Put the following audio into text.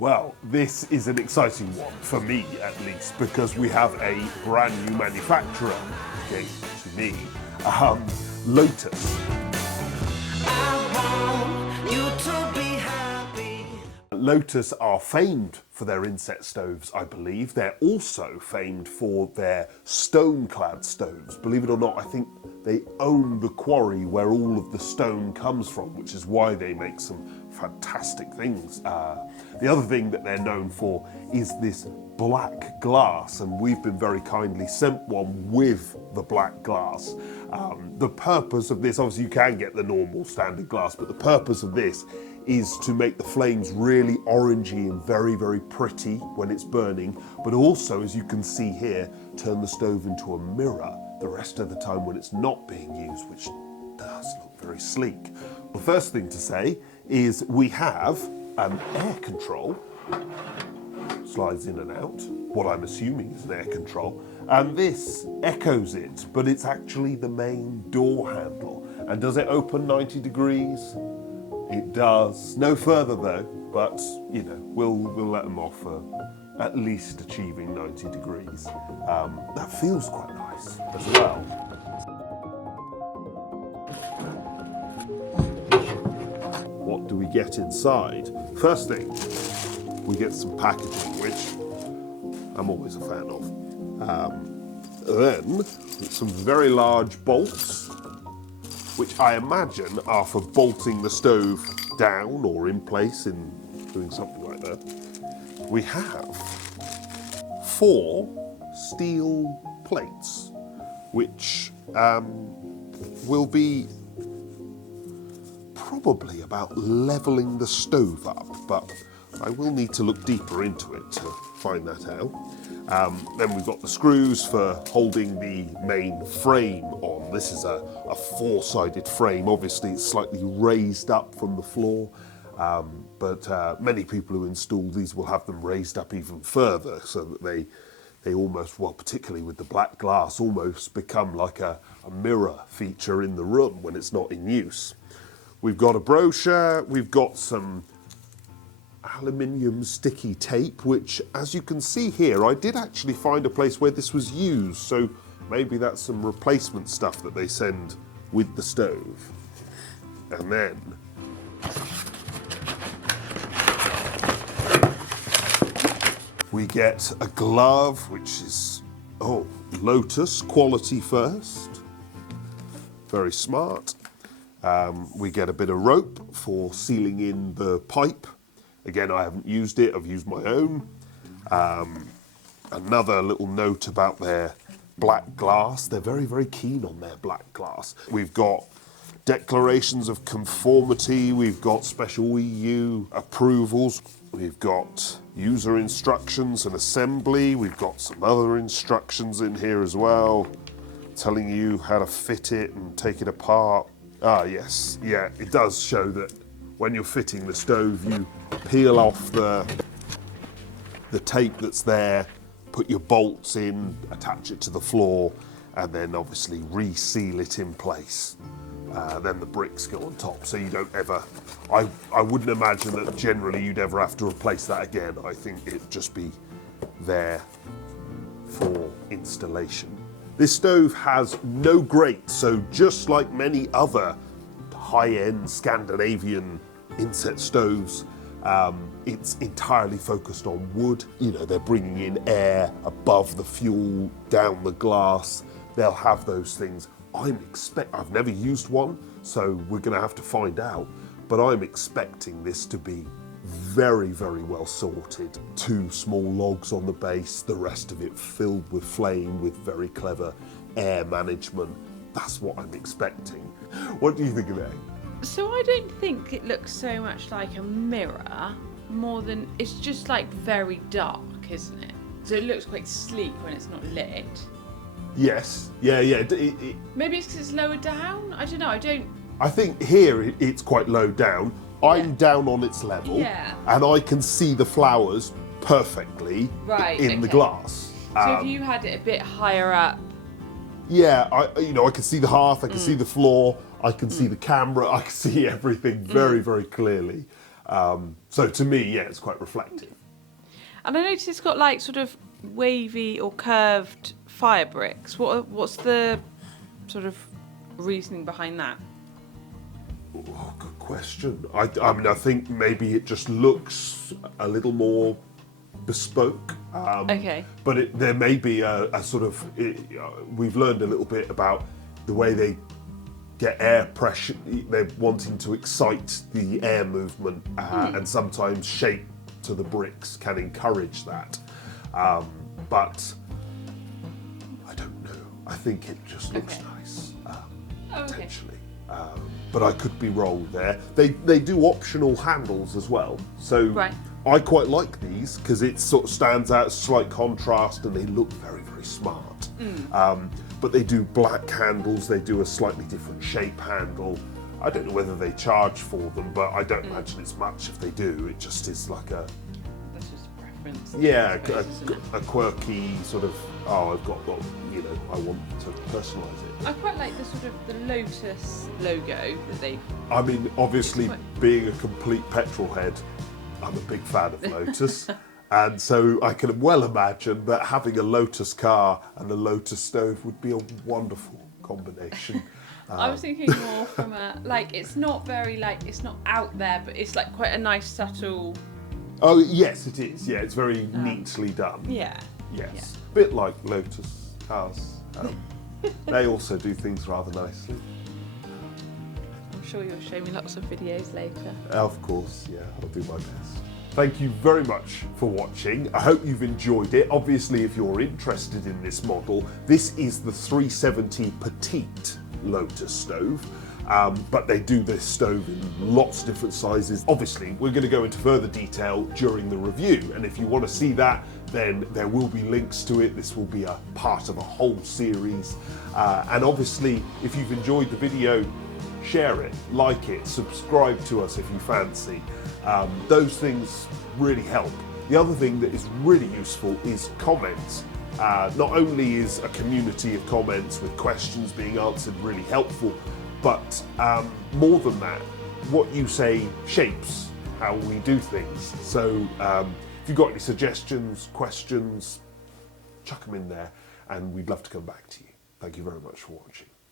Well, this is an exciting one, for me at least, because we have a brand new manufacturer, okay, to me, Lotus. Lotus are famed for their inset stoves, I believe. They're also famed for their stone-clad stoves. Believe it or not, I think they own the quarry where all of the stone comes from, which is why they make some fantastic things. The other thing that they're known for is this black glass, and we've been very kindly sent one with the black glass. The purpose of this, obviously you can get the normal standard glass, but the purpose of this is to make the flames really orangey and very, very pretty when it's burning, but also, as you can see here, turn the stove into a mirror the rest of the time when it's not being used, which does look very sleek. The first thing to say is we have an air control, slides in and out, what I'm assuming is an air control, and this echoes it, but it's actually the main door handle. And does it open 90 degrees? It does. No further though, but you know, we'll let them off for at least achieving 90 degrees. That feels quite nice as well. What do we get inside? First thing, we get some packaging, which I'm always a fan of. Then some very large bolts, which I imagine are for bolting the stove down or in place in doing something like that. We have 4 steel plates, which will be probably about leveling the stove up, but I will need to look deeper into it to find that out. Then we've got the screws for holding the main frame on. This is a 4-sided frame. Obviously it's slightly raised up from the floor, but many people who install these will have them raised up even further so that they almost, well, particularly with the black glass, almost become like a mirror feature in the room when it's not in use. We've got a brochure, we've got some aluminium sticky tape, which, as you can see here, I did actually find a place where this was used, so maybe that's some replacement stuff that they send with the stove. And then we get a glove, which is, Lotus, quality first. Very smart. We get a bit of rope for sealing in the pipe. Again, I haven't used it, I've used my own. Another little note about their black glass. They're very, very keen on their black glass. We've got declarations of conformity, we've got special EU approvals, we've got user instructions and assembly, we've got some other instructions in here as well, telling you how to fit it and take it apart. Ah, yes, yeah, it does show that when you're fitting the stove, you peel off the tape that's there, put your bolts in, attach it to the floor, and then obviously reseal it in place. Then the bricks go on top, so you don't ever, I wouldn't imagine that generally you'd ever have to replace that again. I think it'd just be there for installation. This stove has no grate, so just like many other high-end Scandinavian inset stoves, it's entirely focused on wood. You know, they're bringing in air above the fuel, down the glass. They'll have those things. I've never used one, so we're going to have to find out, but I'm expecting this to be very, very well sorted. 2 small logs on the base, the rest of it filled with flame with very clever air management. That's what I'm expecting. What do you think of that? So I don't think it looks so much like a mirror, more than, it's just like very dark, isn't it? So it looks quite sleek when it's not lit. Yes, yeah. Maybe it's because it's lower down? I don't know, I think here it's quite low down. I'm down on its level, and I can see the flowers perfectly in the glass. So if you had it a bit higher up? Yeah, I can see the hearth, I can see the floor, I can see the camera, I can see everything very, very clearly. So to me, yeah, it's quite reflective. And I noticed it's got like sort of wavy or curved fire bricks. What's the sort of reasoning behind that? Oh, good question. I mean, I think maybe it just looks a little more bespoke. Okay. But there may be a sort of... we've learned a little bit about the way they get air pressure. They're wanting to excite the air movement, and sometimes shape to the bricks can encourage that. But I don't know. I think it just looks nice, potentially. But I could be wrong there. They do optional handles as well. So I quite like these because it sort of stands out, slight contrast, and they look very, very smart. But they do black handles. They do a slightly different shape handle. I don't know whether they charge for them, but I don't imagine it's much if they do. It just is like a... That's just a preference. Yeah, I suppose, a quirky sort of, I've got, you know, I want to personalise it. I quite like the sort of the Lotus logo that they've... I mean, obviously, being a complete petrol head, I'm a big fan of Lotus. And so I can well imagine that having a Lotus car and a Lotus stove would be a wonderful combination. I was thinking more from a, like, it's not very, like, it's not out there, but it's like quite a nice, subtle... Oh, yes, it is. Yeah, it's very neatly done. Yeah. Yes. Yeah. Bit like Lotus cars. They also do things rather nicely. I'm sure you'll show me lots of videos later. Of course, yeah, I'll do my best. Thank you very much for watching. I hope you've enjoyed it. Obviously, if you're interested in this model, this is the 370 Petite Lotus stove. But they do this stove in lots of different sizes. Obviously, we're going to go into further detail during the review, and if you want to see that, then there will be links to it. This will be a part of a whole series. And obviously, if you've enjoyed the video, share it, like it, subscribe to us if you fancy. Those things really help. The other thing that is really useful is comments. Not only is a community of comments with questions being answered really helpful, but more than that, what you say shapes how we do things. So if you've got any suggestions, questions, chuck them in there, and we'd love to come back to you. Thank you very much for watching.